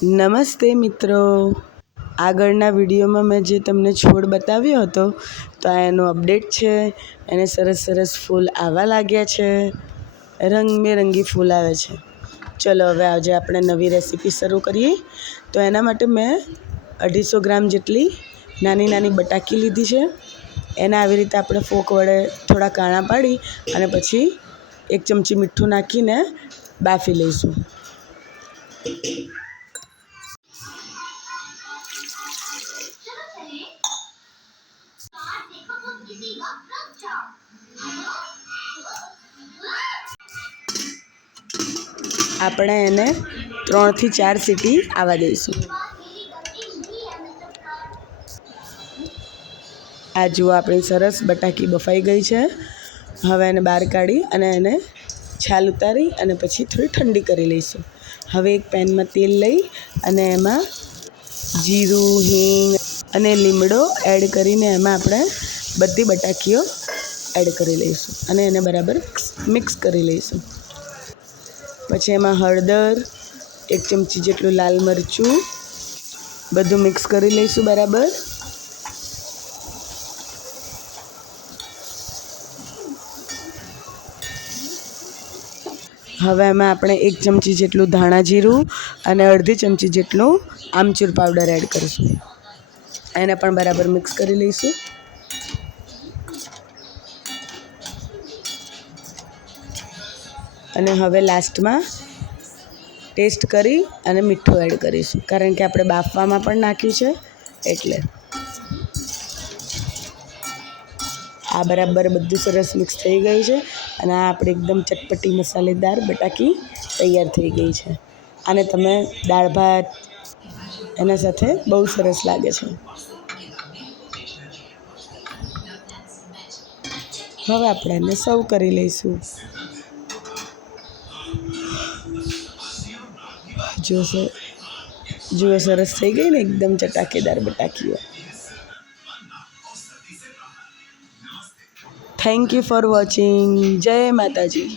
નમસ્તે મિત્રો, આગળના વિડીયોમાં મેં જે તમને છોડ બતાવ્યો હતો તો આ એનો અપડેટ છે. એને સરસ સરસ ફૂલ આવવા લાગ્યા છે, રંગબેરંગી ફૂલ આવે છે. ચલો હવે આજે આપણે નવી રેસીપી શરૂ કરીએ. તો એના માટે મેં 250 ગ્રામ જેટલી નાની નાની બટાકી લીધી છે. એને આવી રીતે આપણે ફોક વડે થોડા કાણા પાડી અને પછી 1 ચમચી મીઠું નાખીને બાફી લઈશું. આપણે એને 3 થી 4 સીટી આવવા દઈશું. આ જુઓ, આપણી સરસ બટાકી બફાઈ ગઈ છે. હવે એને બહાર કાઢી અને એને છાલ ઉતારી અને પછી થોડી ઠંડી કરી લઈશું. હવે એક પેનમાં તેલ લઈ અને એમાં જીરું, હિંગ અને લીમડો એડ કરીને એમાં આપણે બધી બટાકીઓ એડ કરી લઈશું અને એને બરાબર મિક્સ કરી લઈશું. પછી એમાં હળદર, 1 ચમચી જેટલું લાલ મરચું બધું મિક્સ કરી લઈશું બરાબર. હવે એમાં આપણે 1 ચમચી જેટલું ધાણા જીરું અને અડધી ચમચી જેટલું આમચૂર પાવડર એડ કરીશું. એને પણ બરાબર મિક્સ કરી લઈશું. અને હવે લાસ્ટમાં ટેસ્ટ કરી અને મીઠું એડ કરીશું, કારણ કે આપણે બાફવામાં પણ નાખ્યું છે એટલે. આ બરાબર બધું સરસ મિક્સ થઈ ગયું છે અને આ આપણે એકદમ ચટપટી મસાલેદાર બટાકી તૈયાર થઈ ગઈ છે. આને તમે દાળ ભાત એના સાથે બહુ સરસ લાગે છે. હવે આપણે એને સર્વ કરી લઈશું. જુઓ સરસ થઈ ગઈ ને એકદમ ચટાકેદાર બટાકીઓ. Thank you for watching. જય માતાજી.